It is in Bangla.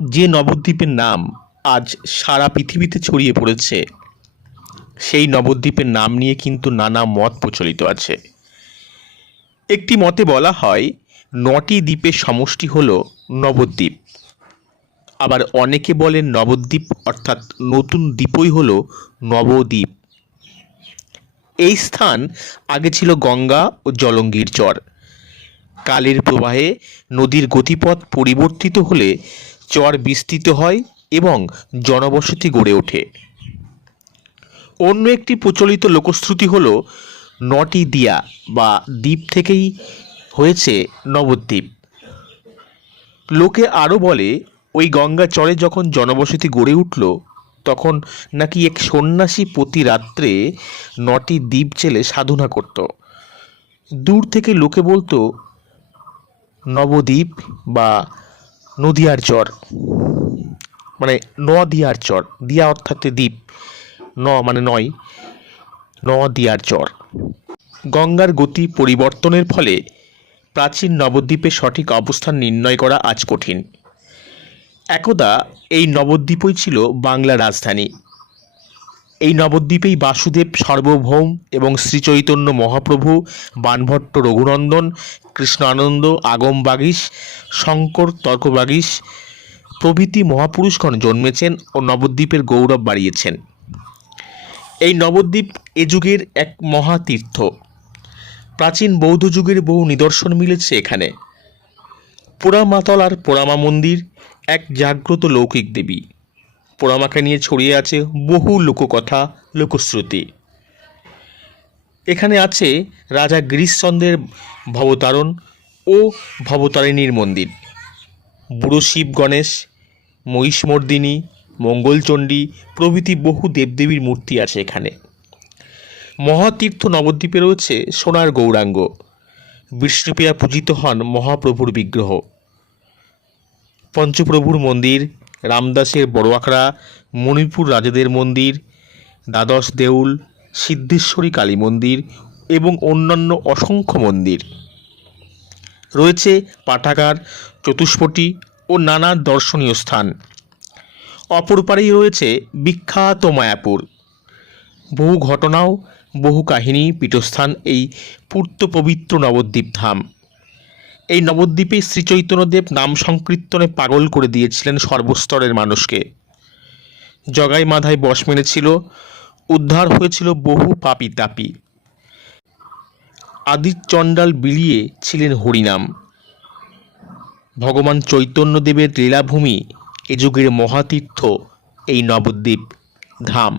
যে নবদ্বীপের নাম আজ সারা পৃথিবীতে ছড়িয়ে পড়েছে, সেই নবদ্বীপের নাম নিয়ে কিন্তু নানা মত প্রচলিত আছে। একটি মতে বলা হয়, নটি দ্বীপের সমষ্টি হল নবদ্বীপ। আবার অনেকে বলেন নবদ্বীপ অর্থাৎ নতুন দ্বীপই হল নবদ্বীপ। এই স্থান আগে ছিল গঙ্গা ও জলঙ্গির চর। কালের প্রবাহে নদীর গতিপথ পরিবর্তিত হলে চর বিস্তৃত হয় এবং জনবসতি গড়ে ওঠে। অন্য একটি প্রচলিত লোকশ্রুতি হল নটি দিয়া বা দ্বীপ থেকেই হয়েছে নবদ্বীপ। লোকে আরও বলে, ওই গঙ্গা চরে যখন জনবসতি গড়ে উঠল, তখন নাকি এক সন্ন্যাসী প্রতি রাত্রে নটি দ্বীপ জেলে সাধনা করত। দূর থেকে লোকে বলতো, নবদ্বীপ বা নদিয়ার চর মানে নদিয়ার চর দিয়া অর্থাৎ দ্বীপ। ন মানে নয়। নদিয়ার চর গঙ্গার গতি পরিবর্তনের ফলে প্রাচীন নবদ্বীপের সঠিক অবস্থান নির্ণয় করা আজ কঠিন। একদা এই নবদ্বীপই ছিল বাংলা রাজধানী। এই নবদ্বীপেই বাসুদেব সার্বভৌম এবং শ্রীচৈতন্য মহাপ্রভু, বানভট্ট রঘুনন্দন, কৃষ্ণানন্দ, আগম বাগীশ শঙ্কর তর্কবাগীশ প্রভৃতি মহাপুরুষগণ জন্মেছেন ও নবদ্বীপের গৌরব বাড়িয়েছেন। এই নবদ্বীপ এ যুগের এক মহাতীর্থ। প্রাচীন বৌদ্ধ যুগের বহু নিদর্শন মিলেছে এখানে। পোড়ামাতলার পোড়ামা মন্দির এক জাগ্রত লৌকিক দেবী। পোড়ামাকে নিয়ে ছড়িয়ে আছে বহু লোককথা, লোকশ্রুতি। এখানে আছে রাজা গিরিশচন্দ্রের ভবতারণ ও ভবতারিণীর মন্দির। বুড়ো শিব গণেশ, মহিষমর্দিনী, মঙ্গলচণ্ডী প্রভৃতি বহু দেবদেবীর মূর্তি আছে এখানে। মহাতীর্থ নবদ্বীপে রয়েছে সোনার গৌরাঙ্গ। বিষ্ণুপ্রিয়া পূজিত হন মহাপ্রভুর বিগ্রহ। পঞ্চপ্রভুর মন্দির রামদাসের বড় আখড়া মণিপুর রাজাদের মন্দির, দ্বাদশ দেউল, সিদ্ধেশ্বরী কালী মন্দির এবং অন্যান্য অসংখ্য মন্দির। রয়েছে পাঠাগার, চতুষ্পটি ও নানা দর্শনীয় স্থান। অপর পারেই রয়েছে বিখ্যাত মায়াপুর। বহু ঘটনাও, বহু কাহিনী, পীঠস্থান, এই পূর্ত পবিত্র নবদ্বীপ ধাম। এই নবদ্বীপে শ্রীচৈতন্যদেব নাম সংকীর্তনে পাগল করে দিয়েছিলেন সর্বস্তরের মানুষকে। জগাই মাধায় বশ মেরেছিল উদ্ধার হয়েছিল বহু পাপি তাপি। আদিত চণ্ডাল বিলিয়ে ছিলেন হরিনাম। ভগবান চৈতন্যদেবের লীলাভূমি এ যুগের মহাতীর্থ এই নবদ্বীপ ধাম।